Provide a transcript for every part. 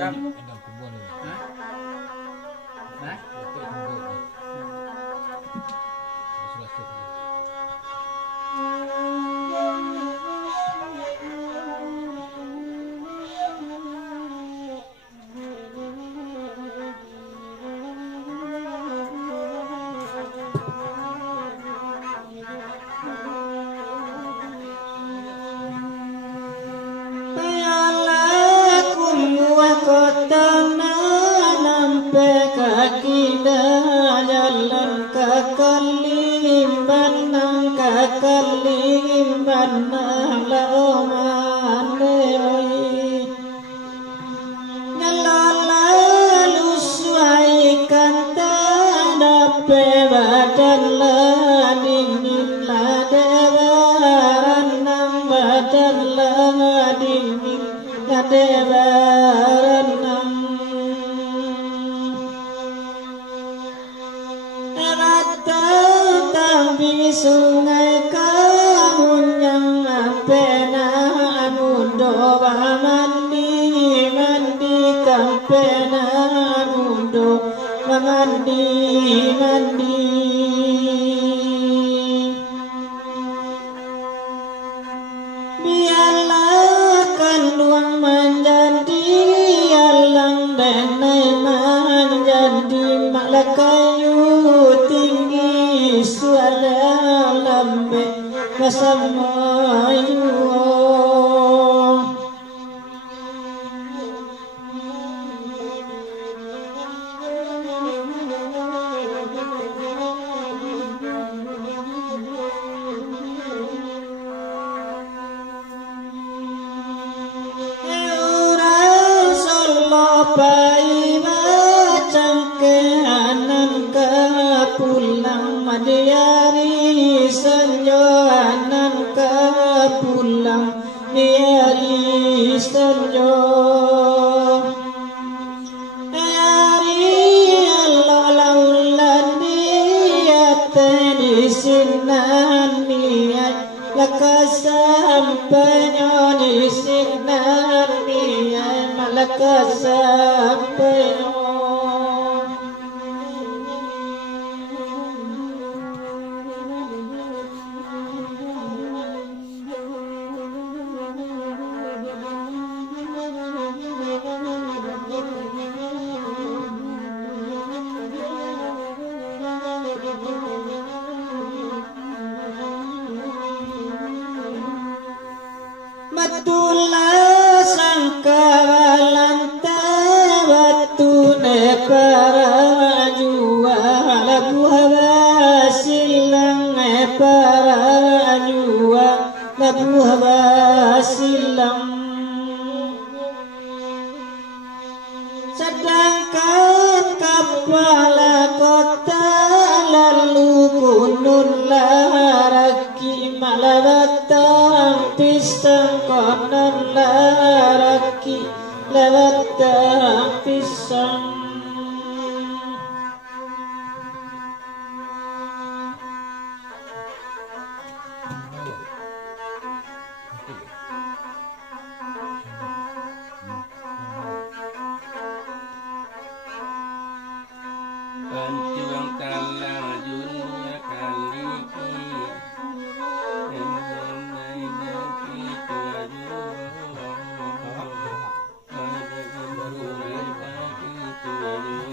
macam Hah? Sungai Kamunyang apena amundo mandi mandi kampena amundo mandi mandi biarlah kanduang menjadi alang benai menjadi malakayu tinggi suara lambe kasamayu orang solo pai macam keanan ke pulang madiari senjoanan ke pulang diari senjo hari Allah laulan niat di sinan niat laka sampai di sinan niat malaka sampai Betulah sangkalan batu ne para jual buah silang para jual buah silang sedangkan kepala kota lalu kunun laraki malabatang pisang konon laraki labatang pisang Pancuang kalah dunia kaliki Enai nanti tuaju Ada berurai bagi tuaju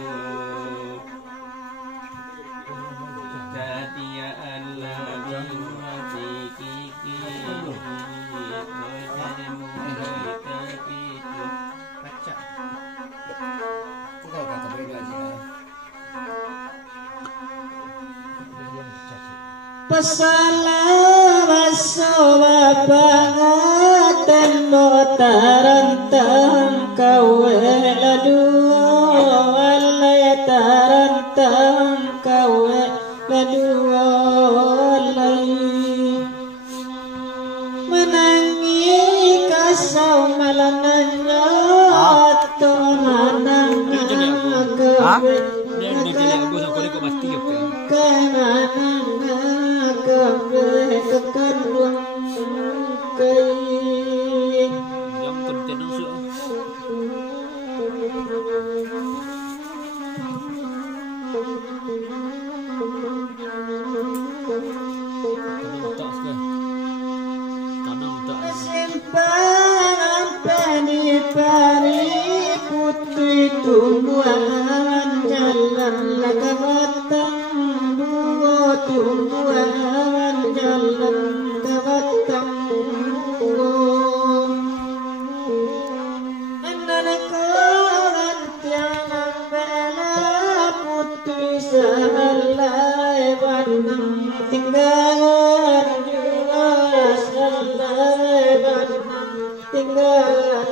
Tadia Allah bimati kiki Kejemu mereka itu Pacak Kau kata beda aja Pasalah basoba pangatan notarantang kawe ladua alay tarantang kawe ladua alay menangi kasau malananya atau manang kawe Peni pari putri tumbuhan jalan lakabatang buo tumbuhan jalan kabatang buo ananakaran tianang bela putri samalai banang tinggalan jual salai banang tinggalan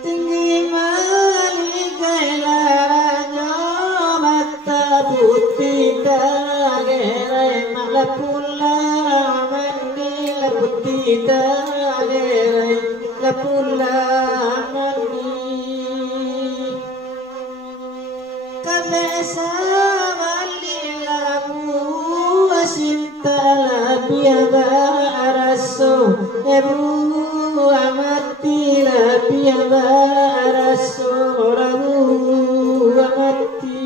tinggi malikai laranya mata putih tagerai malapula mandi putih tagerai lapula mandi kabesa malilamu asinta labia baraso ebu amati labia baraso rabu amati